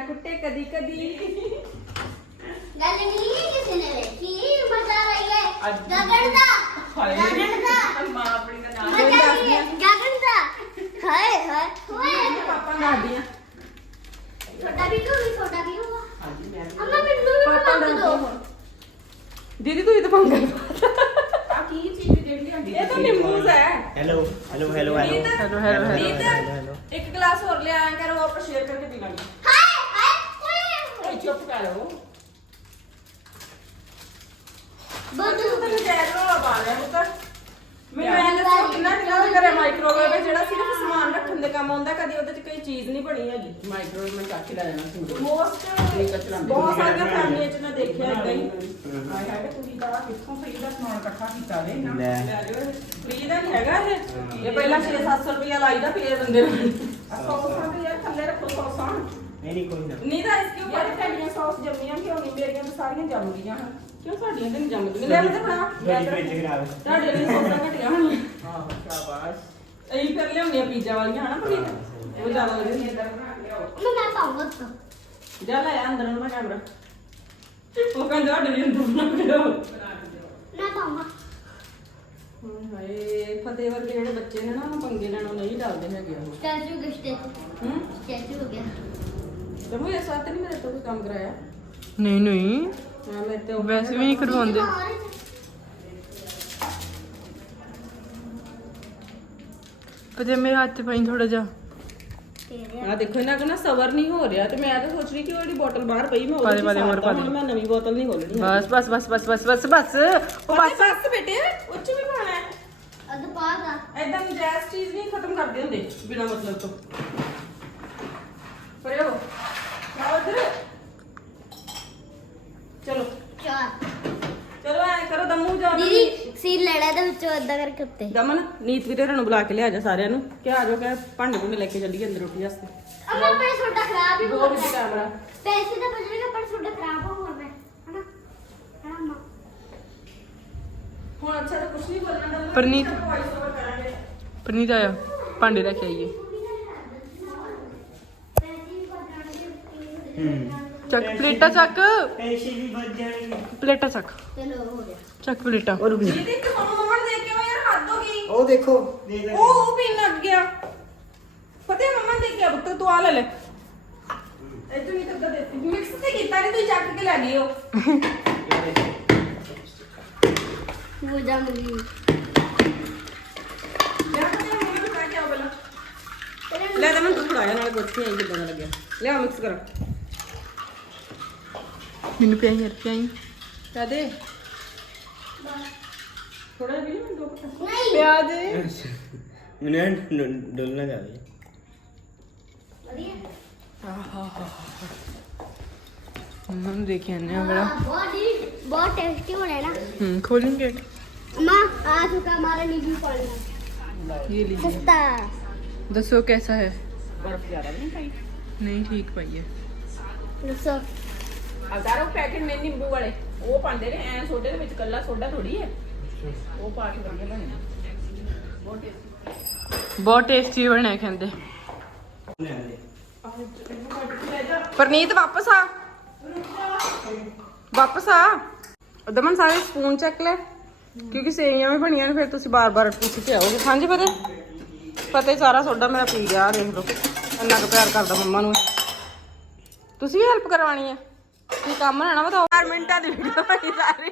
ਕੁੱਟੇ ਕਦੀ ਕਦੀ ਗੱਲ ਨਹੀਂ ਹੈ ਕਿਸੇ ਨੇ ਵੇਖੀ ਮਜ਼ਾ ਰਹੀ ਹੈ ਅੱਜ- ਗਗਨ ਦਾ ਹਾਏ। ਗਗਨ ਦਾ ਮਾਂ ਆਪਣੀ ਦਾ ਨਾਮ ਮਜ਼ਾ ਰਹੀ ਹੈ ਗਗਨ ਦਾ ਹਾਏ ਹਾਏ ਚੁੱਪ ਕਰੋ ਬੋਦੂ ਤੂੰ ਤਾਂ ਕਹਿ ਰੋ ਪਾ ਲਿਆ ਉਹ ਤਾਂ। ਮੈਂ ਮੈਂ ਦੱਸੋ ਕਿੰਨਾ ਦਿਨਾਂ ਦਾ ਘਰੇ ਮਾਈਕ੍ਰੋਵੇਵ ਹੈ ਜਿਹੜਾ ਸਿਰਫ ਸਮਾਨ ਰੱਖਣ ਦੇ ਕੰਮ ਆਉਂਦਾ ਕਦੀ ਉਹਦੇ 'ਚ ਕੋਈ ਚੀਜ਼ ਨਹੀਂ ਬਣੀ ਹੈਗੀ। ਮਾਈਕ੍ਰੋਵੇਵ ਮੈਂ ਚੱਕ ਕੇ ਲੈ ਜਾਣਾ ਸੀ ਮੋਸਟ ਬਹੁਤ ਸਾਰੀਆਂ ਫੈਮਲੀਆਂ 'ਚ ਮੈਂ ਦੇਖਿਆ ਇਦਾਂ ਹੀ। ਹਾਏ ਹਾਏ ਤੁਸੀਂ ਦਾ ਕਿੱਥੋਂ ਫਰੀ ਦਾ ਸਮਾਨ ਇਕੱਠਾ ਕੀਤਾ ਵੇ ਨਾ ਲੈ। ਫ੍ਰੀ ਦਾ ਨਹੀਂ ਹੈਗਾ ਇਹ। ਇਹ ਪਹਿਲਾਂ 6-700 ਰੁਪਇਆ ਲਾਈਦਾ ਫਿਰ ਦਿੰਦੇ ਨੇ। ਆ ਸੌਸਾਂ ਤੇ ਯਾਰ ਥੱਲੇ ਰੱਖੋ ਸੌਸਾਂ ਨਹੀਂ ਨਹੀਂ ਕੋਈ ਨਾ। ਨਹੀਂ ਤਾਂ ਇਸ ਕਿਉਂ ਯਾਰ ਤੁਹਾਡੀਆਂ ਸੌਸ ਜੰਮੀਆਂ ਕਿਉਂ ਨਹੀਂ? ਮੇਰੀਆਂ ਤਾਂ ਸਾਰੀਆਂ ਜੰਮ ਗਈਆਂ ਹਨ। ਕਿਉਂ ਸਾਡੀਆਂ ਤੇ ਨਹੀਂ ਜੰਮਦੀਆਂ ਲੈ ਤੇ ਬਣਾ ਮੇਰੀ ਫ੍ਰਿਜ ਖਰਾਬ ਤੁਹਾਡੇ ਲਈ ਸੌਦਾ ਘਟਿਆ ਹੋਣੀ ਆਹੋ ਸ਼ਾਬਾਸ਼। ਅਸੀਂ ਫਿਰ ਲਿਆਉਂਦੀਆਂ ਪੀਜ਼ਾ ਵਾਲੀਆਂ ਹਨਾ ਪਨੀਰ ਉਹ ਜ਼ਿਆਦਾ ਵਧੀਆ। ਅੰਦਰ ਬਣਾ ਲਿਆਓ ਮੈਂ ਪਾਉਂਗਾ ਤਾਂ ਜਾ ਲੈ ਆ ਅੰਦਰ ਨੂੰ ਮੈਂ ਕੈਮਰਾ ਉਹ ਕਹਿੰਦਾ ਸਾਡੇ ਲਈ ਅੰਦਰ ਨਾ ਕਰੋ ਮੈਂ ਪਾਉਂਗਾ ਹਾਏ ਫਤਿਹ ਵਰਗੇ ਜਿਹੜੇ ਬੱਚੇ ਨੇ ਨਾ ਉਹ ਪੰਗੇ ਲੈਣੋਂ ਨਹੀਂ ਡਰਦੇ ਹੈਗੇ ਉਹ। ਸਟੈਚੂ ਗਿਸ਼ਤੇ ਹੂੰ? ਸਟੈਚੂ ਹੋ ਗਿਆ। ਤੇ ਉਹ ਇਸ ਵਾਰ ਨਹੀਂ ਮੇਰੇ ਤੋਂ ਕੋਈ ਕੰਮ ਕਰਾਇਆ? ਨਹੀਂ ਨਹੀਂ। ਮੈਂ ਮੇਰੇ ਤੇ ਉਹ ਵੈਸੇ ਵੀ ਨਹੀਂ ਕਰਵਾਉਂਦੇ। ਪਜਾਮੇ ਹੱਥ 'ਚ ਪਾਈ ਥੋੜਾ ਜਿਹਾ। ਤੇਰੇ ਆ ਦੇਖੋ ਇਹਨਾਂ ਕੋਲ ਨਾ ਸਬਰ ਨਹੀਂ ਹੋ ਰਿਹਾ ਤੇ ਮੈਂ ਤਾਂ ਸੋਚ ਰਹੀ ਕਿ ਉਹ ਜਿਹੜੀ ਬੋਤਲ ਬਾਹਰ ਪਈ ਮੈਂ ਪਾ ਉਹਦੇ ਦੇ, ਪਾ ਦੇ, ਹੋਰ ਪਾ ਦੇ। ਹੁਣ ਮੈਂ ਨਵੀਂ ਬੋਤਲ ਨਹੀਂ ਖੋਲਣੀ ਬਸ ਬਸ ਬਸ ਬਸ ਬਸ ਬਸ ਬਸ। ਉਹ ਬਸ ਬਸ। ਬਸ ਬੇਟੇ ਉੱਚ ਵੀ ਪਾਣਾ ਹੈ। ਅਦ ਪਾਗਾ ਐਦਾਂ ਨਜਾਇਜ਼ ਚੀਜ਼ ਨਹੀਂ ਖਤਮ ਕਰਦੇ ਹੁੰਦੇ ਬਿਨਾ ਮਤਲਬ ਤੋਂ। ਪਰੇ ਹੋ ਆਓ ਇੱਧਰ ਚਲੋ। ਚਾਰ। ਚਲੋ ਐ ਕਰੋ ਦਮੂ ਜਾ ਦੀਦੀ ਸੀਨ ਲੜਾ ਦੇ ਵਿੱਚੋਂ ਅੱਧਾ ਕਰਕੇ ਉੱਤੇ। ਦਮਨ ਨੀਤ ਵੀਰੇ ਨੂੰ ਬੁਲਾ ਕੇ ਲਿਆ ਜਾ ਸਾਰਿਆਂ ਨੂੰ। ਕਿ ਆ ਜਾਓ ਕਿ ਭਾਂਡੇ ਭੁੰਡੇ ਲੈ ਕੇ ਚੱਲੀਏ ਅੰਦਰ ਰੋਟੀ ਵਾਸਤੇ। ਅਮਾ ਪਰ ਛੋਟਾ ਖਰਾਬ ਹੀ ਹੋ ਗਿਆ। ਕੈਮਰਾ ਪੈਸੇ ਤਾਂ ਬਚਣਗੇ ਪਰ ਛੋਟਾ ਖਰਾਬ ਹੋ ਗਿਆ ਹਨਾ? ਹਨਾ ਅਮਾ ਹੁਣ ਅੱਛਾ ਤਾਂ ਕੁਝ ਨਹੀਂ ਬੋਲਣਾ ਦਮਨ ਪਰਨੀਤ। ਪਰਨੀਤ ਆਇਆ ਭਾਂਡੇ ਲੈ ਕੇ ਆਈਏ ਹੂੰ ਚੱਕ ਪਲੇਟਾਂ ਚੱਕ ਪੈਸੇ ਵੀ ਵੱਜ ਜਾਣਗੇ ਪਲੇਟਾਂ ਚੱਕ ਚਲੋ ਹੋ ਗਿਆ ਚੱਕ ਪਲੇਟਾਂ ਉਹ ਰੁਕ ਜਾ ਦੀਦੀ ਕਿ ਹੁਣ ਮੰਮਾ ਨੂੰ ਦੇਖ ਕੇ ਉਹ ਯਾਰ ਹੱਦ ਹੋ ਗਈ ਉਹ ਦੇਖੋ ਦੇ ਦੇ ਉਹ ਉਹ ਪੀਣ ਲੱਗ ਗਿਆ ਫਤਿਹ ਮੰਮਾ ਨੇ ਦੇਖਿਆ ਪੁੱਤ ਤੂੰ ਆ ਲੈ ਲੈ ਇਹ ਤੂੰ ਨਹੀਂ ਤਾਂ ਦੇ ਮਿਕਸ ਤੇ ਕੀਤਾ ਨਹੀਂ ਤੂੰ ਚੱਕ ਕੇ ਲੈ ਗਈ ਉਹ ਹੋ ਜਾ ਮੁੰਗੀ ਲੈ ਫਤਿਹ ਮੰਮਾ ਨੂੰ ਕਹਿ ਕੇ ਆਓ ਪਹਿਲਾਂ ਲੈ ਦਮਨ ਤੂੰ ਫੜਾਇਆ ਨਾਲ ਪੁੱਛ ਆਈ ਕਿਦਾਂ ਦਾ ਲੱਗਿਆ ਲਿਆ ਮਿਕਸ ਕਰ ਮੈਨੂੰ ਪਿਆਈ ਯਾਰ ਪਿਆਈ ਕਦੇ? ਥੋੜਾ ਵੀ ਮੈਂ ਦੋ ਨਹੀਂ। ਪਿਆ ਦੇ। ਮੈਨੂੰ ਐਂ ਡੁ- ਡੁੱਲਣਾ ਜਾਵੇ ਵਧੀਆ। ਉਹਨਾਂ ਨੂੰ ਦੇਖੀ ਆਨੇ ਆ ਬੜਾ ਬਹੁਤ ਹੀ- ਬਹੁਤ ਟੇਸਟੀ ਬਣਿਆ ਨਾ। ਹੂੰ ਖੋਲੂਗੇ ਮਾਂ ਆ ਚੁੱਕਾ ਮਾਰਾ ਨਿੰਬੂ ਪਾਣੀ ਇਹ ਲਈ ਸਸਤਾ। ਦੱਸੋ ਕੈਸਾ ਹੈ? ਬਰਫ ਜ਼ਿਆਦਾ ਨਹੀਂ ਪਾਈ? ਨਹੀਂ ਠੀਕ ਪਈ ਹੈ। ਦੱਸੋ। ਅਗਰ ਉਹ ਪੈਕੇਟ ਨੇ ਨਿੰਬੂ ਵਾਲੇ ਉਹ ਪਾਉਂਦੇ ਨੇ ਐ ਸੋਡੇ ਦੇ ਵਿੱਚ ਕੱਲਾ ਸੋਡਾ ਥੋੜੀ ਹੈ। ਉਹ ਪਾ ਕੇ ਵਧੀਆ ਬਣੇ ਬਹੁਤ ਟੇਸਟੀ ਬਹੁਤ ਟੇਸਟੀ ਬਣਿਆ ਕਹਿੰਦੇ। ਪਰਨੀਤ ਵਾਪਸ ਆ। ਵਾਪਸ ਆ। ਦਮਨ ਸਾਰੇ ਸਪੂਨ ਚੱਕ ਲੈ। ਕਿਉਂਕਿ ਸੇਵੀਆਂ ਵੀ ਬਣੀਆਂ ਨੇ ਫਿਰ ਤੁਸੀਂ ਬਾਰ-ਬਾਰ ਪੁੱਛ ਕੇ ਆਓਗੇ। ਹਾਂਜੀ ਫਤਿਹ ਫਤਿਹ ਸਾਰਾ ਸੋਡਾ ਮੇਰਾ ਪੀ ਗਿਆ ਦੇਖ ਲਓ। ਇੰਨਾ ਕੁ ਪਿਆਰ ਕਰਦਾ ਮੰਮਾ ਨੂੰ। ਤੁਸੀਂ ਵੀ ਹੈਲਪ ਕਰਵਾਣੀ ਹੈ ਕੀ ਕੰਮ ਨਾ ਨਾ ਬਤਾਓ 4 ਮਿੰਟਾਂ ਦੀ ਵੀਡੀਓ ਬਣੀ ਸਾਰੀ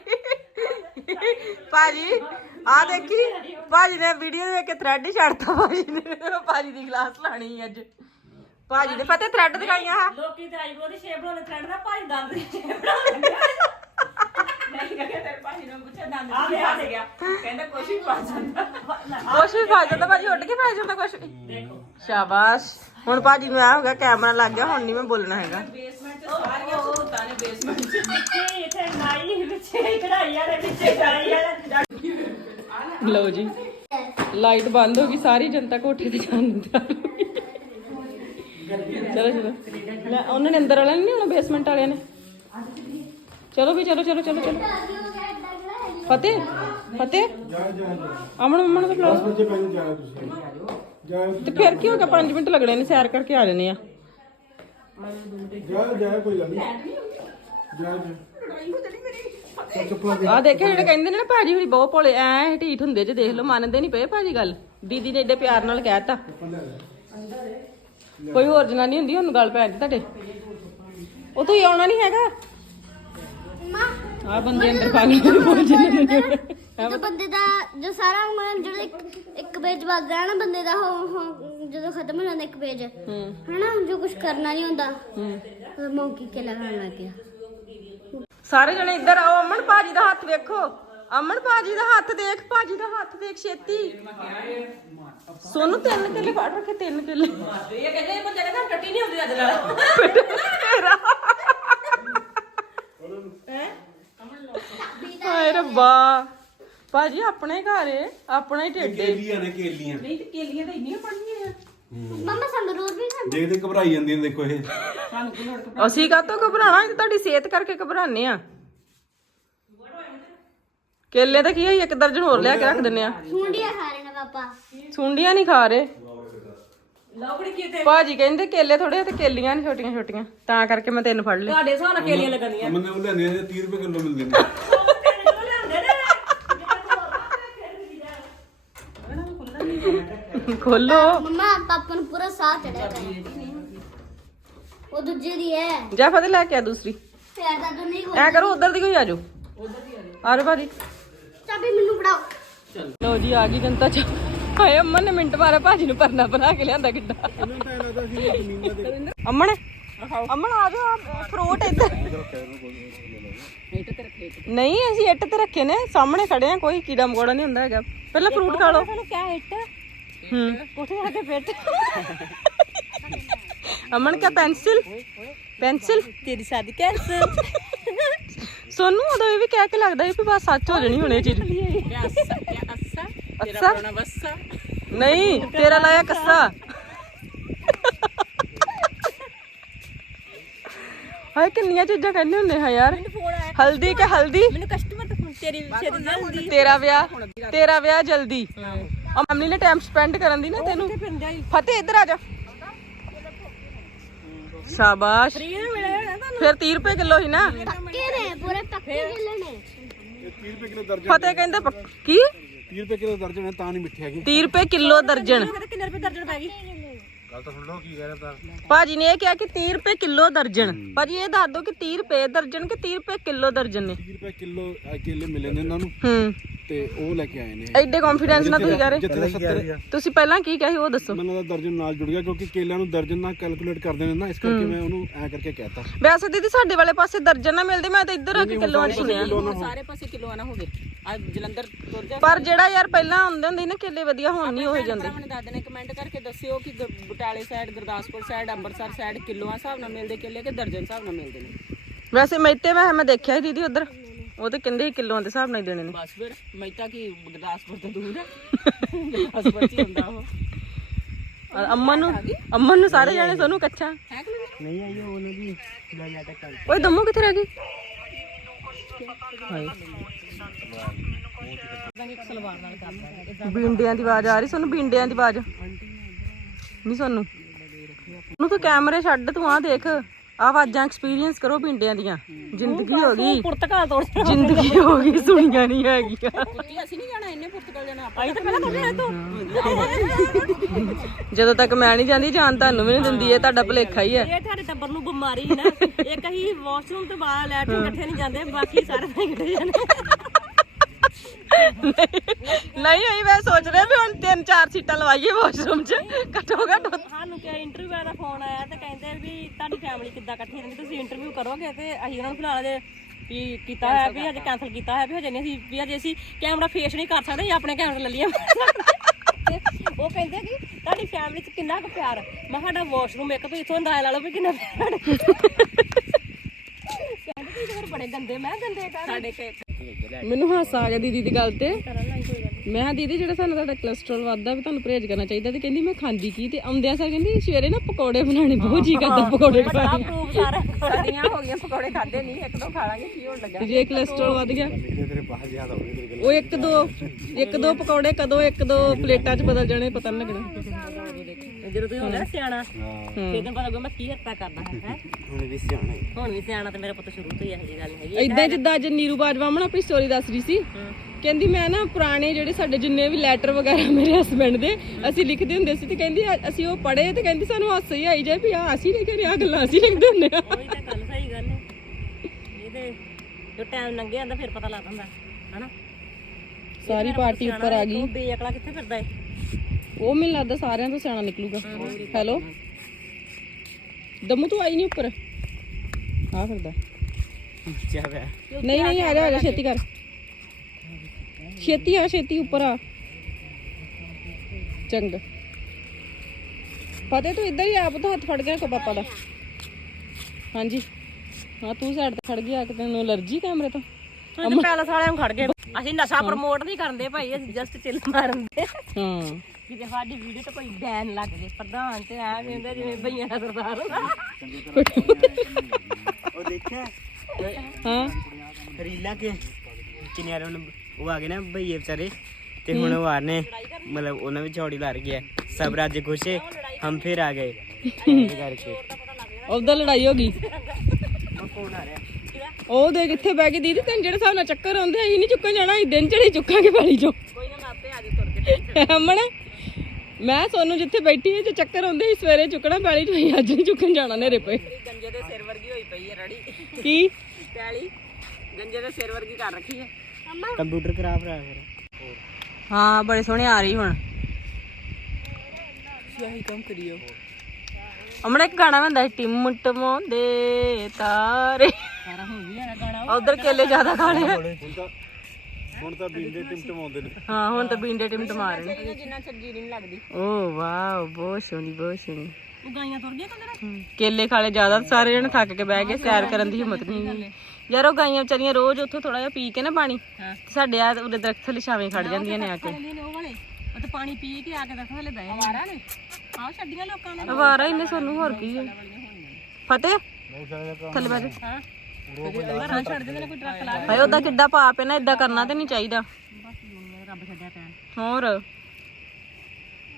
ਭਾਜੀ ਆ ਦੇਖੀ? ਭਾਜੀ ਨੇ ਵੀਡੀਓ ਦੇਖ ਕੇ ਥ੍ਰੈਡ ਹੀ ਛੱਡਤਾ ਭਾਜੀ ਨੇ। ਭਾਜੀ ਦੀ ਕਲਾਸ ਲਾਣੀ ਅੱਜ। ਭਾਜੀ ਨੇ ਫਤਿਹ ਥ੍ਰੈਡ ਦਿਖਾਈਆਂ ਆ। ਲੋਕੀ ਤੇ ਆਈਬ੍ਰੋ ਦੀ ਸ਼ੇਪ ਬਣਾਉਣ ਥ੍ਰੈਡ ਦਾ ਭਾਈ ਦੰਦ ਦੀ ਸ਼ੇਪ ਬਣਾਉਂਦੇ ਮੈਂ ਕਿਹਾ ਤੇਰੇ ਭਾਈ ਨੂੰ ਪੁੱਛਿਆ ਦੰਦ ਆ ਵਿਆਹ ਦੇ ਗਿਆ ਕਹਿੰਦਾ ਕੁਛ ਵੀ ਪਾ ਜਾਂਦਾ। ਕੁਛ ਵੀ ਫਸ ਜਾਂਦਾ ਭਾਜੀ ਉੱਡ ਕੇ ਜਾਂਦਾ ਕੁਛ ਵੀ। ਦੇਖੋ। ਸ਼ਾਬਾਸ਼। ਹੁਣ ਭਾਜੀ ਨੂੰ ਆ ਹੋ ਗਿਆ ਕੈਮਰਾ ਲੱਗ ਗਿਆ ਹੁਣ ਨਹੀਂ ਮੈਂ ਬੋਲਣਾ ਹੈਗਾ। ਲਓ ਜੀ ਲਾਈਟ ਬੰਦ ਹੋ ਗਈ ਸਾਰੀ ਜਨਤਾ ਕੋਠੇ ਤੇ ਜਾਣ ਨੂੰ ਚਲੋ ਚਲੋ ਲੈ ਉਹਨਾਂ ਨੇ ਅੰਦਰ ਵਾਲਿਆਂ ਨੇ ਨਹੀਂ ਬੇਸਮੈਂਟ ਵਾਲਿਆਂ ਨੇ? ਚਲੋ ਵੀ ਚਲੋ ਚਲੋ ਚਲੋ ਚਲੋ। ਫਤਿਹ ਫਤਿਹ? ਅਮਨ ਅਮਨ ਦਾ ਬਸ ਬੱਚੇ ਪਹਿਲੇ ਜਾ ਤੁਸੀਂ। ਤੇ ਫਿਰ ਕੀ ਹੋ ਗਿਆ? 5 ਮਿੰਟ ਲੱਗਣੇ ਨੇ ਸੈਰ ਕਰਕੇ ਆ ਜਾਣੇ ਆ। ਜਾ ਜਾ ਕੋਈ ਗੱਲ ਨਹੀਂ ਜਾ ਜਾ ਚੱਲ ਚੱਪਲਾਂ ਦੇ ਆ ਦੇਖਿਆ ਜਿਹੜੇ ਕਹਿੰਦੇ ਨੇ ਨਾ ਭਾਜੀ ਹੁਣੀ ਬਹੁਤ ਭੋਲੇ ਐ ਢੀਠ ਹੁੰਦੇ ਜੇ ਦੇਖ ਲਓ ਮੰਨਦੇ ਨਹੀਂ ਪਏ ਭਾਜੀ ਗੱਲ। ਦੀਦੀ ਨੇ ਏਡੇ ਪਿਆਰ ਨਾਲ ਕਹਿਤਾ ਕੋਈ ਹੋਰ ਜਨਾਨੀ ਹੁੰਦੀ ਉਹਨੂੰ ਗੱਲ ਪੈ ਜਾਂਦੀ ਤੁਹਾਡੇ? ਉਹ ਤੁਸੀਂ ਆਉਣਾ ਨਹੀਂ ਹੈਗਾ? ਆ ਬੰਦੇ ਅੰਦਰ ਪਾ ਕੇ ਬੋਲ ਜਿੰਨੇ ਨੇ। ਜਦੋਂ ਬੰਦੇ ਦਾ ਜੋ ਸਾਰਾ ਮਨ ਜਿਹੜਾ ਇੱਕ- ਇੱਕ ਪੇਜ ਵਗ ਗਿਆ ਨਾ ਬੰਦੇ ਦਾ ਉਹ ਉਹ ਜਦੋਂ ਖਤਮ ਹੋ ਜਾਂਦਾ ਇੱਕ ਪੇਜ ਹਨਾ ਜੋ ਕੁਝ ਕਰਨਾ ਨਹੀਂ ਹੁੰਦਾ। ਉਹ ਮੌਕੀ ਕੇ ਲਗਾਉਣ ਲੱਗ ਗਿਆ। ਸਾਰੇ ਜਣੇ ਇੱਧਰ ਆਓ ਅਮਨ ਭਾਜੀ ਦਾ ਹੱਥ ਵੇਖੋ। ਅਮਨ ਭਾਜੀ ਦਾ ਹੱਥ ਦੇਖ ਭਾਜੀ ਦਾ ਹੱਥ ਦੇਖ ਛੇਤੀ। ਸੋਨੂੰ ਤਿੰਨ ਕਿੱਲੇ ਫੜ ਰੱਖੇ ਤਿੰਨ ਕਿੱਲੇ। ਇਹ ਕਹਿੰਦੇ ਬੰਦੇ ਕਹਿੰਦਾ ਟੱਟੀ ਨਹੀਂ ਹੁੰਦੀ ਅੱਜ ਨਾਲ। ਹਾਏ ਰੱਬਾ। ਭਾਜੀ ਆਪਣੇ ਘਰ ਏ ਆਪਣਾ ਹੀ ਢਿੱਡ ਏ। ਕੇਲੀਆਂ ਨੇ ਕੇਲੀਆਂ। ਨਹੀਂ ਤੇ ਕੇਲੀਆਂ ਤਾਂ ਇੰਨੀਆਂ ਪੜੀਆਂ ਆ। ਮਮਾ ਸੰਗਰੂਰ ਵੀ ਖਾਂਦੇ। ਦੇਖਦੇ ਘਬਰਾਈ ਜਾਂਦੀਆਂ ਨੇ ਦੇਖੋ ਇਹ। ਸਾਨੂੰ ਕੀ ਲੋੜ ਅਸੀਂ ਕਾਹਤੋਂ ਘਬਰਾਣਾ ਇਹ ਤਾਂ ਤੁਹਾਡੀ ਸਿਹਤ ਕਰਕੇ ਘਬਰਾਨੇ ਆ। ਕੇਲੇ ਤਾਂ ਕੀ ਹੈ ਇੱਕ ਦਰਜਨ ਹੋਰ ਲਿਆ ਕੇ ਰੱਖ ਦਿੰਨੇ ਆ। ਸੁੰਡੀਆਂ ਖਾ ਰਹੇ ਨੇ ਪਾਪਾ। ਸੁੰਡੀਆਂ ਨਹੀਂ ਖਾ ਰਹੇ। ਲੌਕੜੀ ਕੀ ਤੇ ਭਾਜੀ ਕਹਿੰਦੇ ਕੇਲੇ ਥੋੜੇ ਤੇ ਕੇਲੀਆਂ ਨੇ ਛੋਟੀਆਂ ਛੋਟੀਆਂ ਤਾਂ ਕਰਕੇ ਮੈਂ ਤਿੰਨ ਫੜ ਲਏ। ਤੁਹਾਡੇ ਹਿਸਾਬ ਨਾਲ ਕੇਲੀਆਂ ਲੱਗਣੀਆਂ। ਮੰਨੇ ਉਹ ਲੈਂਦੇ ਆ 30 ਰੁਪਏ ਕਿਲੋ ਮਿਲਦੇ ਨੇ। ਖੋਲੋ। ਮਮਾ ਪਾਪਾ ਨੂੰ ਪੂਰਾ ਸਾਹ ਚੜਿਆ ਉਹ ਦੂਜੇ ਦੀ ਹੈ ਜਾ ਫਤਿਹ ਲੈ ਕੇ ਆ ਦੂਸਰੀ। ਫੇਰ ਦਾ ਤਾਂ ਨਹੀਂ ਐ ਕਰੋ ਉਧਰ ਦੀ ਕੋਈ ਆ ਜਾਓ। ਆ ਰਹੇ ਭਾਜੀ। ਚਾਬੀ ਮੈਨੂੰ ਫੜਾਓ। ਲੋ ਜੀ ਆ ਗਈ ਜਨਤਾ ਚ। ਹਾਏ ਅਮਨ ਨੇ ਮਿੰਟ ਮਾਰੇ ਭਾਜੀ ਨੂੰ ਪਰਨਾ ਬਣਾ ਕੇ ਲਿਆਂਦਾ ਕਿੱਡਾ ਤਾਂ ਦਾ ਅਮਨ ਅਮਨ ਆ ਜਾ ਫਰੂਟ ਇੱਧਰ। ਤੇ ਨਹੀਂ ਅਸੀਂ ਇੱਟ ਤੇ ਰੱਖੇ ਨੇ ਸਾਹਮਣੇ ਖੜੇ ਆ ਕੋਈ ਕੀੜਾ ਮਕੌੜਾ ਨਹੀਂ ਹੁੰਦਾ ਹੈਗਾ। ਪਹਿਲਾਂ ਫਰੂਟ ਖਾ ਲਓ। ਕਿਆ ਹੂੰ ਕੋਠੇ ਆ ਕੇ ਫਿੱਟ ਅਮਨ ਕਾ ਪੈਨਸਿਲ? ਪੈਨਸਿਲ? ਤੇਰੀ ਸ਼ਾਦੀ ਕੈਂਸਲ ਸੋਨੂੰ ਉਦੋਂ ਇਹ ਵੀ ਕਹਿ ਕੇ ਲੱਗਦਾ ਸੀ ਵੀ ਬਸ ਸੱਚ ਹੋ ਜਣੀ ਹੁਣ ਇਹ ਚੀਜ਼। ਅੱਸਾ ਕਿਆ ਅੱਸਾ ਤੇਰਾ? ਪੁਰਾਣਾ ਬੱਸਾ ਨਹੀਂ ਤੇਰਾ ਲਾਇਆ ਕੱਸਾ। ਹਾਏ ਕਿੰਨੀਆਂ ਚੀਜ਼ਾਂ ਕਹਿੰਦੇ ਹੁੰਦੇ ਹਾਂ ਯਾਰ। ਹਲਦੀ ਕਿ ਹਲਦੀ? ਮੈਨੂੰ ਕਸਟਮਰ ਤਾਂ ਤੇਰੀ ਛੇਤੀ ਜਲਦੀ। ਤੇਰਾ ਵਿਆਹ ਤੇਰਾ ਵਿਆਹ ਜਲਦੀ। ਅਮਨੀ ਨੇ ਟਾਈਮ ਸਪੈਂਡ ਕਰਨ ਦੀ ਨਾ ਤੈਨੂੰ। ਫਤਿਹ ਇੱਧਰ ਆ ਜਾ। ਸ਼ਾਬਾਸ਼। ਫਿਰ 30 ਰੁਪਏ ਕਿਲੋ ਹੀ ਨਾ। ਪੱਕੇ ਨੇ ਪੂਰੇ ਪੱਕੇ ਗਿੱਲੇ ਨੇ। ਇਹ 30 ਰੁਪਏ ਕਿਲੋ ਦਰਜਨ ਫਤਿਹ ਕਹਿੰਦਾ ਪੱਕ- ਕੀ? 30 ਰੁਪਏ ਕਿਲੋ ਦਰਜਨ ਹੈ ਤਾਂ ਨਹੀਂ ਮਿੱਠੇ ਹੈਗੇ। 30 ਰੁਪਏ ਕਿਲੋ ਦਰਜਨ। ਕਿੰਨੇ ਰੁਪਏ ਦਰਜਨ ਪੈ ਗਈ? ਗੱਲ ਤਾਂ ਸੁਣ ਲਓ ਕੀ ਕਹਿ ਰਿਹਾ ਤਾਂ। ਭਾਜੀ ਨੇ ਇਹ ਕਿਹਾ ਕਿ 30 ਰੁਪਏ ਕਿਲੋ ਦਰਜਨ। ਭਾਜੀ ਇਹ ਦੱਸ ਦਿਓ ਕਿ 30 ਰੁਪਏ ਦਰਜਨ ਕਿ 30 ਰੁਪਏ ਕਿਲੋ ਦਰਜਨ ਨੇ। 30 ਰੁਪਏ ਕਿਲੋ ਅਹ, ਕੇਲੇ ਮਿਲੇ ਨੇ ਇਹਨਾਂ ਨੂੰ। ਹੂੰ। ਤੇ ਉਹ ਲੈ ਕੇ ਆਏ ਨੇ। ਐਡੇ ਕੌਨਫੀਡੈਂਸ ਨਾਲ ਤੁਸੀਂ ਕਹਿ ਰਹੇ? ਜਿੱਥੇ ਦਾ 70 ਤੁਸੀਂ ਪਹਿਲਾਂ ਕੀ ਕਿਹਾ ਸੀ ਉਹ ਦੱਸੋ। ਮੈਨੂੰ ਦਾ ਦਰਜਨ ਨਾਲ ਜੁੜ ਗਿਆ ਕਿਉਂਕਿ ਕੇਲਿਆਂ ਨੂੰ ਦਰਜਨ ਨਾਲ ਕੈਲਕੂਲੇਟ ਕਰਦੇ ਨੇ ਨਾ ਇਸ ਕਰਕੇ ਮੈਂ ਉਹਨੂੰ ਐ ਕਰਕੇ ਕਹਿਤਾ। ਵੈਸੇ ਦੀਦੀ ਸਾਡੇ ਵਾਲੇ ਪਾਸੇ ਦਰਜਨ ਨਾ ਮਿਲਦੇ ਮੈਂ ਤਾਂ ਇੱਧਰ ਆ ਕੇ ਕਿਲੋਆਂ 'ਚ ਸੁਣਿਆ। ਸਾਰੇ ਪਾਸੇ ਕਿਲੋ ਨਾ ਹੋ ਗਏ ਆ ਜਲੰਧਰ ਤੁਰ ਜਾ। ਪਰ ਜਿਹੜਾ ਯਾਰ ਪਹਿਲਾਂ ਆਉਂਦੇ ਹੁੰਦੇ ਸੀ ਨਾ ਕੇਲੇ ਵਧੀਆ ਹੁਣ ਨਹੀਂ ਹੋਏ ਜਾਂਦੇ। ਭਰਾਵਾਂ ਨੇ ਦੱਸ ਦੇਣੇ ਕਮੈਂਟ ਕਰਕੇ ਦੱਸਿਓ ਕਿ ਬਟਾਲੇ side Gurdaspur side Amritsar side ਕਿਲੋਆਂ ਹਿਸਾਬ ਨਾਲ ਮਿਲਦੇ ਕੇਲੇ ਕਿ ਦਰਜਨ ਹਿਸਾਬ ਨਾਲ ਮਿਲਦੇ ਨੇ। ਵੈਸੇ ਮੈਤੇ ਮੈਂ ਮੈਂ ਦੇਖਿਆ ਸੀ ਦੀਦੀ ਉਧਰ। ਉਹ ਤੇ ਕਹਿੰਦੇ ਸੀ ਕਿਲੋਆਂ ਦੇ ਹਿਸਾਬ ਨਾਲ ਹੀ ਦੇਣੇ ਨੇ। ਬਸ ਫਿਰ ਮੈਂ ਤਾਂ ਕੀ ਗੁਰਦਾਸਪੁਰ ਤੋਂ ਦੂਰ ਹੈ ਗੁਰਦਾਸਪੁਰ ਚ ਹੀ ਹੁੰਦਾ ਉਹ। ਅ- ਅਮਨ ਨੂੰ ਅਮਨ ਨੂੰ ਸਾਰੇ ਜਾਣੇ ਸਾਨੂੰ ਕੱਚਾ ਹੈ ਕਿ ਨਹੀਂ? ਨਹੀਂ ਆਈ ਉਹ ਜੀ ਲੈ ਜਾ ਟੱਕਰ ਓਏ ਦਮੂ ਕਿੱਥੇ ਰਹਿ ਗਈ? ਹਾਏ। ਸਲਵਾਰ ਨਾਲ ਕਰਦਾ ਹੈ ਬਿੰਡਿਆਂ ਦੀ ਆਵਾਜ਼ ਆ ਰਹੀ ਸਾਨੂੰ ਬਿੰਡਿਆਂ ਦੀ ਆਵਾਜ਼। ਨਹੀਂ ਸਾਨੂੰ। ਨੂੰ ਤੂੰ ਕੈਮਰੇ ਛੱਡ ਤੂੰ ਆ ਦੇਖ। ਆਵਾਜ਼ਾਂ ਐਕਸਪੀਰੀਅੰਸ ਕਰੋ ਬਿੰਡਿਆਂ ਦੀਆਂ। ਜ਼ਿੰਦਗੀ ਹੋ ਗਈ। ਪੁਰਤਗਾਲ ਤੋੜ ਜ਼ਿੰਦਗੀ ਹੋ ਗਈ ਸੁਣੀਆਂ ਨਹੀਂ ਹੈਗੀਆਂ। ਕੁੱਤੀ ਅਸੀਂ ਨਹੀਂ ਜਾਣਾ ਇੰਨੇ ਪੁਰਤਗਾਲ ਜਾਣਾ ਆਪਾਂ। ਤਾਂ ਪਹਿਲਾਂ ਤੁਰਨਾ ਤੂੰ। ਜਦੋਂ ਤੱਕ ਮੈਂ ਨਹੀਂ ਜਾਂਦੀ ਜਾਨ ਤੁਹਾਨੂੰ ਵੀ ਨਹੀਂ ਦਿੰਦੀ ਇਹ ਤੁਹਾਡਾ ਭੁਲੇਖਾ ਹੀ ਹੈ। ਇਹ ਤੁਹਾਡੇ ਟੱਬਰ ਨੂੰ ਬਿਮਾਰੀ ਨਾ। ਇੱਕ ਹੀ ਵਾਸ਼ਰੂਮ ਤੇ ਬਾਹਰ ਲੈਟਰਿਨ ਇਕੱਠੇ ਨਹੀਂ ਜਾਂਦੇ ਬਾਕੀ ਸਾਰੇ ਇਕੱਠੇ ਜਾਂਦੇ ਨਹੀਂ। ਹੋਈ ਮੈਂ ਸੋਚ ਰਿਹਾ ਵੀ ਹੁਣ ਤਿੰਨ ਚਾਰ ਸੀਟਾਂ ਲਵਾਈਏ ਵਾਸ਼ਰੂਮ 'ਚ। ਘੱਟੋ ਘੱਟ ਸਾਨੂੰ ਕਿ ਇੰਟਰਵਿਊ ਦਾ ਫੋਨ ਆਇਆ ਤੇ ਕਹਿੰਦੇ ਵੀ ਤੁਹਾਡੀ ਫੈਮਿਲੀ ਕਿੱਦਾਂ ਇਕੱਠੀ ਰਹਿੰਦੀ, ਤੁਸੀਂ ਇੰਟਰਵਿਊ ਕਰੋਗੇ ਤੇ ਅਸੀਂ ਉਹਨਾਂ ਨੂੰ ਫਿਲਹਾਲ ਦੇ ਵੀ ਕੀਤਾ ਹੋਇਆ ਵੀ ਅਜੇ ਕੈਨਸਲ ਕੀਤਾ ਹੋਇਆ ਵੀ ਹਜੇ ਨਹੀਂ, ਅਸੀਂ ਵੀ ਹਜੇ ਅਸੀਂ ਕੈਮਰਾ ਫੇਸ ਨਹੀਂ ਕਰ ਸਕਦੇ ਆਪਣੇ ਕੈਮਰਾ ਲੈ ਲਈਏ। ਤੇ ਉਹ ਕਹਿੰਦੇ ਕਿ ਤੁਹਾਡੀ ਫੈਮਿਲੀ 'ਚ ਕਿੰਨਾ ਕੁ ਪਿਆਰ ਮੈਂ ਸਾਡਾ ਵਾਸ਼ਰੂਮ ਇੱਕ ਤੋਂ ਇੱਥੋਂ ਅੰਦਾਜ਼ਾ ਲਾ ਲਓ ਵੀ ਕਿੰਨਾ ਪਿਆਰ ਗੰਦੇ ਮੈਂ ਗੰਦੇ ਕਰ ਸਾਡੇ ਮੈਨੂੰ ਹਾਸਾ ਆ ਗਿਆ ਦੀਦੀ ਦੀ ਗੱਲ ਤੇ। ਮੈਂ ਕਿਹਾ ਦੀਦੀ ਜਿਹੜਾ ਸਾਨੂੰ ਤੁਹਾਡਾ ਕੋਲੇਸਟ੍ਰੋਲ ਵੱਧਦਾ ਵੀ ਤੁਹਾਨੂੰ ਪਰਹੇਜ਼ ਕਰਨਾ ਚਾਹੀਦਾ ਤੇ ਕਹਿੰਦੀ ਮੈਂ ਖਾਂਦੀ ਕੀ ਤੇ ਆਉਂਦਿਆਂ ਸਾਰ ਕਹਿੰਦੀ ਸਵੇਰੇ ਨਾ ਪਕੌੜੇ ਬਣਾਉਣੇ ਬਹੁਤ ਜੀ ਕਰਦਾ ਪਕੌੜੇ ਖਾਣੇ ਪ੍ਰੂਫ ਸਾਰਾ ਸਦੀਆਂ ਹੋ ਗਈਆਂ ਪਕੌੜੇ ਖਾਦੇ ਨਹੀਂ ਇੱਕ ਦੋ ਖਾ ਲਾਂਗੇ ਕੀ ਹੋਣ ਲੱਗਾ। ਤੇ ਜੇ ਕੋਲੇਸਟ੍ਰੋਲ ਵੱਧ ਗਿਆ ਤੇਰੇ ਬਾਹਰ ਜ਼ਿਆਦਾ ਹੋ ਗਏ ਤੇਰੇ ਉਹ ਇੱਕ ਦੋ ਇੱਕ ਦੋ ਪਕੌੜੇ ਕਦੋਂ ਇੱਕ ਦੋ ਪਲੇਟਾਂ 'ਚ ਬਦਲ ਜਾਣੇ ਪਤਾ ਨਹੀਂ ਲੱਗਣਾ। ਜਦੋਂ ਤੂੰ ਹੋ ਨਾ ਸਿਆਣਾ ਫਿਰ ਤੈਨੂੰ ਪਤਾ ਲੱਗੂ ਮੈਂ ਕੀ ਹਰਤਾ ਕਰਦਾ ਹੈ ਹੈਂ? ਹੁਣ ਵੀ ਸਿਆਣਾ ਹੁਣ ਵੀ ਸਿਆਣਾ ਤੇ ਮੇਰਾ ਪੁੱਤ ਸ਼ੁਰੂ ਤੋਂ ਹੀ ਇਹੋ ਜਿਹੀ ਗੱਲ ਹੈਗੀ ਇਦਾਂ ਜਿੱਦਾਂ ਅੱਜ ਨੀਰੂ ਬਾਜਵਾ ਮਣ ਆਪਣੀ ਸਟੋਰੀ ਦੱਸ ਰਹੀ ਸੀ। ਕਹਿੰਦੀ ਮੈਂ ਨਾ ਪੁਰਾਣੇ ਜਿਹੜੇ ਸਾਡੇ ਜਿੰਨੇ ਵੀ ਲੈਟਰ ਵਗੈਰਾ ਮੇਰੇ ਹਸਬੰਡ ਦੇ ਅਸੀਂ ਲਿਖਦੇ ਹੁੰਦੇ ਸੀ ਤੇ ਕਹਿੰਦੀ ਅ- ਅਸੀਂ ਉਹ ਪੜ੍ਹੇ ਤੇ ਕਹਿੰਦੀ ਸਾਨੂੰ ਹਾਸਾ ਹੀ ਆਈ ਜਾਏ ਵੀ ਆ ਅਸੀਂ ਲਿਖੇ ਆ ਗੱਲਾਂ ਅਸੀਂ ਲਿਖਦੇ ਹੁੰਦੇ ਆ ਉਹੀ ਤਾਂ ਗੱਲ ਸਹੀ ਗੱਲ ਹੈ। ਇਹ ਤੇ ਜੋ ਟਾਈਮ ਲੰਘੇ ਜਾਂਦਾ ਫਿਰ ਪਤਾ ਲੱਗ ਜਾਂਦਾ ਹਨਾ? ਸਾਰੀ ਪਾਰਟੀ ਉੱਪਰ ਆ ਗਈ। ਬੇਅਕਲਾ ਕਿੱਥੇ ਫਿਰਦਾ ਏ? ਉਹ ਮੈਨੂੰ ਲੱਗਦਾ ਸਾਰਿਆਂ ਤੋਂ ਸਿਆਣਾ ਨਿਕਲੂਗਾ। ਹੈਲੋ ਦਮੂ ਤੂੰ ਆਈ ਨਹੀਂ ਉੱਪਰ। ਆ ਫਿਰਦਾ। ਪਿਆ ਨਹੀਂ ਨਹੀਂ ਆ ਜਾ ਆ ਜਾ ਛੇਤੀ ਕਰ। ਛੇਤੀ ਆ ਛੇਤੀ ਉੱਪਰ ਆ। ਚੰਗਾ। ਫਤਿਹ ਤੂੰ ਇੱਧਰ ਹੀ ਆਪ ਤਾਂ ਹੱਥ ਫੜ ਗਿਆ ਕੋ ਪਾਪਾ ਦਾ। ਹਾਂਜੀ। ਹਾਂ ਤੂੰ ਸਾਈਡ ਤੇ ਖੜ ਗਿਆ ਕਿ ਤੈਨੂੰ ਅਲਰਜੀ ਕੈਮਰੇ ਤੋਂ। ਤੂੰ ਪੈਲਸ ਵਾਲਿਆਂ ਨੂੰ ਖੜ ਗਏ। ਅਸੀਂ ਨਸ਼ਾ ਪ੍ਰਮੋਟ ਨਹੀਂ ਕਰਦੇ ਭਾਈ ਅਸੀਂ ਜਸਟ ਚਿੱਲ ਮਾਰਨ ਦੇ। ਹਾਂ। ਕਿਤੇ ਸਾਡੀ ਵੀਡੀਓ ਤੇ ਕੋਈ ਬੈਨ ਲੱਗ ਜੇ ਪ੍ਰਧਾਨ ਤੇ ਐ ਵੇਂਦਾ ਜਿਵੇਂ ਭਈਆਂ ਦਾ ਸਰਦਾਰ ਹੁੰਦਾ। ਉਹ ਦੇਖਿਆ? ਹਾਂ। ਰੀਲਾ ਕੇ ਕਿਨਾਰੇ ਨੂੰ ਉਹ ਆ ਗਏ ਨਾ ਭਈਏ ਵਿਚਾਰੇ ਤੇ ਹੁਣ ਉਹ ਆਨੇ ਮਤਲਬ ਉਹਨਾਂ ਵਿੱਚ ਚੌੜੀ ਲੱਗ ਗਿਆ ਸਭ ਰਾਜੇ ਖੁਸ਼ੇ ਹਮ ਫਿਰ ਆ ਗਏ। ਕਰਕੇ। ਉਹਦਾ ਲੜਾਈ ਹੋ ਗਈ। ਉਹ ਕੌਣ ਆ ਰਿਹਾ? ਉਹ ਦੇ ਕਿੱਥੇ ਬਹਿ ਗਈ ਦੀਦੀ ਤੈਨੂੰ ਜਿਹੜੇ ਹਿਸਾਬ ਨਾਲ ਚੱਕਰ ਆਉਂਦੇ ਆ ਇਹ ਨਹੀਂ ਚੁੱਕਣ ਜਾਣਾ ਇਹ ਦਿਨ ਚੜੀ ਚੁੱਕਾਂਗੇ ਪੈਲੀ ਚੋਂ। ਕੋਈ ਨਾ ਮੈਂ ਆਪੇ ਆ ਜਾ ਤੁਰ ਕੇ ਅਮਨ ਮੈਂ ਸੋਨੂੰ ਜਿੱਥੇ ਬੈਠੀ ਹੈ ਜੇ ਚੱਕਰ ਆਉਂਦੇ ਸੀ ਸਵੇਰੇ ਚੁੱਕਣਾ ਪੈਲੀ ਅਸੀਂ ਅੱਜ ਨਹੀਂ ਚੁੱਕਣ ਜਾਣਾ ਨੇਰੇ ਪਏ। ਗੰਜੇ ਦੇ ਸਿਰ ਵਰਗੀ ਹੋਈ ਪਈ ਹੈ ਰੜੀ। ਕੀ? ਪੈਲੀ। ਗੰਜੇ ਦੇ ਸਿਰ ਵਰਗੀ ਕਰ ਰੱਖੀ ਹੈ। ਕੰਪਿਊਟਰ ਖਰਾਬ ਰਿਹਾ ਫਿਰ। ਹਾਂ ਬੜੇ ਸੋਹਣੇ ਆ ਰਹੀ ਹੁਣ। ਸਹੀ ਕੰਮ ਕਰਿਓ। ਅਮਣਾ ਇੱਕ ਗਾਣਾ ਹੁੰਦਾ ਸੀ ਟਿਮ ਟਮਾਉਂਦੇ ਤਾਰੇ। ਸਾਰਾ ਹੁਣ ਵੀ ਹੈਗਾ ਗਾਣਾ। ਉਧਰ ਕੇਲੇ ਜ਼ਿਆਦਾ ਖਾਣੇ ਆ। ਹੁਣ ਤਾਂ ਬੀਂਦੇ ਟਿਮਟਮਾਉਂਦੇ ਨੇ। ਹਾਂ ਹੁਣ ਤਾਂ ਬੀਂਡੇ ਟਿਮ ਟਮਾ ਰਹੇ ਨੇ। ਜਿੰਨਾ ਸਬਜ਼ੀ ਨਹੀਂ ਲੱਗਦੀ। ਓ ਵਾਓ ਬਹੁਤ ਸੋਹਣੀ ਬਹੁਤ ਸੋਹਣੀ। ਗਾਈਆਂ ਤੁਰ ਗਈਆਂ ਕੰਦੇ ਨਾਲ ਕੇਲੇ ਖਾਲੇ ਜ਼ਿਆਦਾ ਸਾਰੇ ਜਣੇ ਥੱਕ ਕੇ ਬਹਿ ਗਏ ਸੈਰ ਕਰਨ ਦੀ ਹਿੰਮਤ ਨਹੀਂ ਯਾਰ ਉਹ ਗਾਈਆਂ ਵਿਚਾਰੀਆਂ ਰੋਜ਼ ਉੱਥੋਂ ਥੋੜਾ ਜਿਹਾ ਪੀ ਕੇ ਨਾ ਪਾਣੀ ਸਾਡੇ ਆ ਉਹਦੇ ਦਰਖਤ ਥੱਲੇ ਛਾਵੇਂ ਖੜ ਜਾਂਦੀਆਂ ਨੇ ਆ ਕੇ। ਨੇ ਉਹ ਵਾਲੇ। ਉਹ ਤਾਂ ਪਾਣੀ ਪੀ ਕੇ ਆ ਕੇ ਦੱਸਾਂ ਹਲੇ ਬਹਿ ਆਵਾਰਾ ਨੇ? ਆਹ ਛੱਡੀਆਂ ਲੋਕਾਂ ਨੇ। ਅਵਾਰਾ ਇਹਨੇ ਸਾਨੂੰ ਹੋਰ ਕੀ ਹੈ। ਫਤਿਹ? ਥੱਲੇ ਬਹਿ ਜਾ। ਹਾਂ। ਘਰਾਂ ਛੱਡ ਦਿੰਦੇ ਨੇ ਕੋਈ ਟਰੱਕ ਲਾ ਹਾਏ ਉਹਦਾ ਕਿੱਡਾ ਪਾਪ ਹੈ ਨਾ ਇਦਾਂ ਕਰਨਾ ਤੇ ਨਹੀਂ ਚਾਹੀਦਾ। ਕੇ ਰੱਬ ਛੱਡਿਆ ਪਿਆ ਹੋਰ?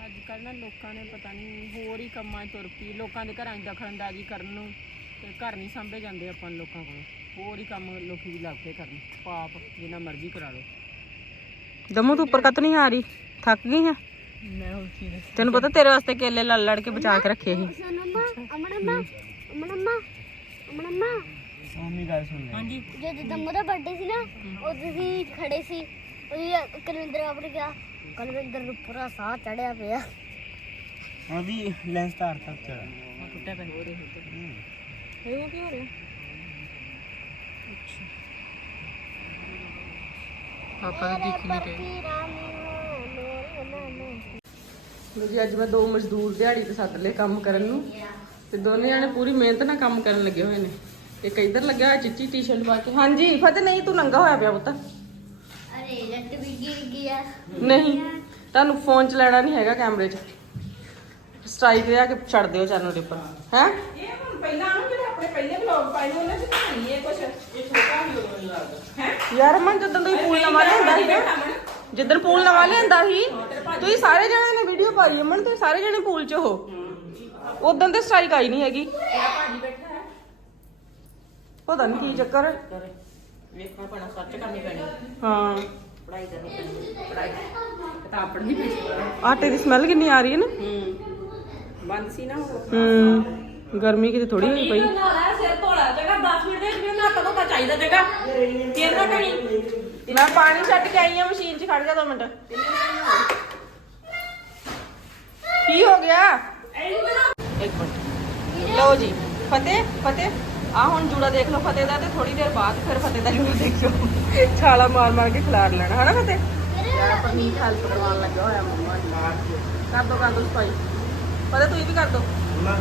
ਅੱਜ ਕੱਲ ਨਾ ਲੋਕਾਂ ਨੇ ਪਤਾ ਨਹੀਂ ਹੋਰ ਹੀ ਕੰਮਾਂ 'ਚ ਤੁਰ ਪਈ ਲੋਕਾਂ ਦੇ ਘਰਾਂ 'ਚ ਦਖਲਅੰਦਾਜ਼ੀ ਕਰਨ ਨੂੰ ਤੇ ਘਰ ਨਹੀਂ ਸੰਭੇ ਜਾਂਦੇ ਆਪਾਂ ਨੂੰ ਲੋਕਾਂ ਕੋਲ। ਹੋਰ ਹੀ ਕੰਮ ਲੋਕੀ ਵੀ ਲੱਗ ਕੇ ਕਰਨ। ਪਾਪ ਜਿੰਨਾ ਮਰਜ਼ੀ ਕਰਾ ਲਓ। ਦਮੂ ਤੂੰ ਉੱਪਰ ਕੱਤ ਨਹੀਂ ਆ ਰਹੀ? ਥੱਕ ਗਈ ਆ? ਤੈਨੂੰ ਪਤਾ ਤੇਰੇ ਵਾਸਤੇ ਕੇਲੇ ਲੜ ਲੜ ਕੇ ਬਚਾ ਕੇ ਰੱਖੇ ਸੀ। ਮੰਮੀ ਗੱਲ ਸੁਣ ਲੈ। ਹਾਂਜੀ। ਜਦੋਂ ਦਮੂ ਦਾ ਬਰਥਡੇ ਸੀ ਨਾ ਉਦੋਂ ਤੁਸੀਂ ਖੜੇ ਸੀ। ਉਹਦੀ ਕਲਵਿੰਦਰ ਆਪਰ ਗਿਆ। ਕਲਵਿੰਦਰ ਨੂੰ ਪੂਰਾ ਸਾਹ ਚੜਿਆ ਪਿਆ। ਉਹ ਵੀ ਲੈਂਸ ਤਾਰ ਤੱਕ ਚੜਾ ਟੁੱਟਿਆ ਪਿਆ। ਹੋ। ਰਿਹਾ ਇਹ ਕੀ ਹੋ ਰਿਹਾ? ਪਾਪਾ ਦੀ ਦਿਖ ਨਹੀਂ ਰਹੀ ਲੋ ਜੀ ਅੱਜ ਮੈਂ ਦੋ ਮਜ਼ਦੂਰ ਦਿਹਾੜੀ ਤੇ ਸੱਦ ਲਏ ਕੰਮ ਕਰਨ ਨੂੰ। ਤੇ ਦੋਨੇ ਜਾਣੇ ਪੂਰੀ ਮਿਹਨਤ ਨਾਲ ਕੰਮ ਕਰਨ ਲੱਗੇ ਹੋਏ ਨੇ। ਇੱਕ ਇੱਧਰ ਲੱਗਿਆ ਹੋਇਆ ਚਿੱਟੀ ਟੀ-ਸ਼ਰਟ ਪਾ ਕੇ। ਹਾਂਜੀ ਫਤਿਹ ਨਹੀਂ ਤੂੰ ਨੰਗਾ ਹੋਇਆ ਪਿਆ ਪੁੱਤ। ਅਰੇ ਲੱਟ ਵੀ ਗਿਰ ਗਿਆ। ਨਹੀਂ ਤੁਹਾਨੂੰ ਫੋਨ ਚਲਾਣਾ ਨਹੀਂ ਹੈਗਾ ਕੈਮਰੇ 'ਚ। ਸਟ੍ਰਾਈਕ ਰਿਆ ਕੇ ਛੱਡ ਦਿਓ ਚੈਨਲ ਦੇ ਉੱਪਰ। ਹੈ? ਇਹ ਹੁਣ ਪਹਿਲਾਂ ਨਾ ਜਿਹੜੇ ਆਪਣੇ ਪਹਿਲੇ ਵਲੌਗ ਪਾਏ ਨੇ ਉਹਨਾਂ 'ਚ ਕਹਾਣੀ ਹੈ ਕੁਛ। ਇਹ ਛੋਟਾ ਵੀ ਉਦੋਂ ਮੈਨੂੰ ਲੱਗਦਾ। ਹੈ? ਯਾਰ ਮਨ ਜਦੋਂ ਤੁਸੀਂ ਪੂਲ ਨਵਾਂ ਲਿਆਂਦਾ ਸੀ ਨਾ ਜਿੱਦਣ ਪੂਲ ਨਵਾਂ ਲਿਆਂਦਾ ਸੀ ਤੁਸੀਂ ਸਾਰੇ ਜਣਿਆਂ ਨੇ ਵੀਡੀਓ ਪਾਈ ਅਮਨ ਤੁਸੀਂ ਸਾਰੇ ਜਣੇ ਪੂਲ 'ਚ ਹੋ। ਉਦੋਂ ਤੇ ਸਟ੍ਰਾਈਕ ਆਈ ਨਹੀਂ ਹੈਗੀ। ਪਤਾ ਨਹੀਂ ਕੀ ਚੱਕਰ ਹੈ। ਵੇਖਣਾ ਪੈਣਾ ਸੱਚ ਕਰਨੀ ਪੈਣੀ ਹਾਂ। ਪੜਾਈ ਕਰਨੀ ਪੈਣੀ ਪੜਾਈ ਕਿਤਾਬ ਪੜ੍ਹਨੀ ਪੈਣੀ ਆਟੇ ਦੀ ਸਮੈਲ ਕਿੰਨੀ ਆ ਰਹੀ ਹੈ ਨਾ? ਹੂੰ। ਬੰਦ ਸੀ ਨਾ ਉਹ। ਹੂੰ। ਗਰਮੀ ਕਿਤੇ ਥੋੜੀ ਹੋਈ ਪਈ। ਨਾਲਾ ਸਿਰ ਧੋਲਾ ਜਗਾ 10 ਮਿੰਟ ਦੇ ਵਿੱਚ ਨਾ ਕਦੋਂ ਦਾ ਚਾਹੀਦਾ ਜਗਾ ਤੇਰੇ ਨਾਲ ਕਣੀ ਮੈਂ ਪਾਣੀ ਛੱਡ ਕੇ ਆਈ ਆ ਮਸ਼ੀਨ 'ਚ ਖੜ ਜਾ ਦੋ ਮਿੰਟ। ਕੀ ਹੋ ਗਿਆ? ਇੱਕ ਮਿੰਟ। ਲਓ ਜੀ ਫਤਿਹ ਫਤਿਹ। ਆ ਹੁਣ ਜੂੜਾ ਦੇਖ ਲਓ ਫਤਿਹ ਦਾ ਤੇ ਥੋੜੀ ਦੇਰ ਬਾਅਦ ਫਿਰ ਫਤਿਹ ਦਾ ਜੂੜਾ ਦੇਖਿਓ। ਛਾਲਾ ਮਾਰ ਮਾਰ ਕੇ ਖਿਲਾਰ ਲੈਣਾ ਹਨਾ ਫਤਿਹ? ਯਾਰ ਆਪਾਂ ਨੂੰ ਹੈਲਪ ਕਰਵਾਉਣ ਲੱਗਿਆ ਹੋਇਆ ਮੰਮਾ ਦੀ ਕਰ ਦੋ ਕਰ ਦੋ ਸਫ਼ਾਈ। ਫਤਿਹ ਤੂੰ ਵੀ ਕਰ ਦੋ। ਮੰਮਾ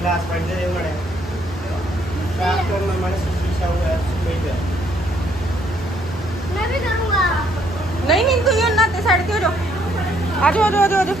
ਗਲਾਸ ਪੜਦੇ ਦੇ ਮੜੇ ਸਾਫ਼ ਕਰਨਾ ਮਾਰੇ ਸ਼ੀਸ਼ਾ ਹੋਇਆ ਸੁਪਈ ਪਿਆ। ਮੈਂ ਵੀ ਕਰੂੰਗਾ। ਨਹੀਂ ਨਹੀਂ ਤੁਸੀਂ ਉਹਨਾਂ ਤੇ ਸਾਈਡ ਤੇ ਹੋ ਜਾਓ ਆ ਜਾਓ ਆ ਜਾਓ, ਆ ਜਾਓ।